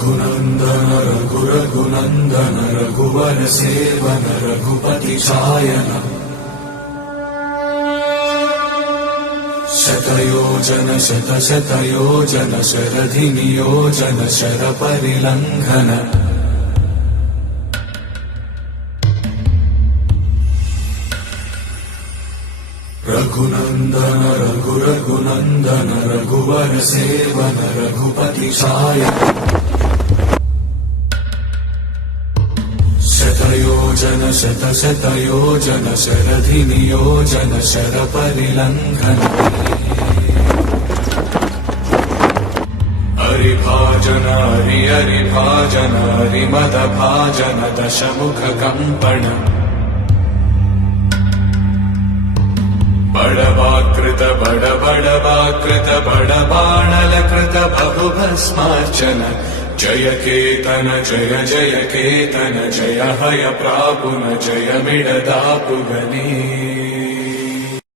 रघुनन्दन रघुरघुनन्दन रघुवर seven Raghupati चायन शतयोजन शतशतयोजन शरधि नियोजन sir परिलंघन Raghunandan रघुरघुनन्दन रघुवर seven Raghupati चायन शतयोजन शतशतयोजन शरधि नियोजन sir परिलंघन हरिभाजन हरिभाजन हरिमदभाजन दशमुख कंपन बड़वाकृत बड़वाकृत बड़बाणलकृत बहुभस्मार्चन जय केतन जय जय केतन जय हय प्रापुन जय मिडदापुगनी।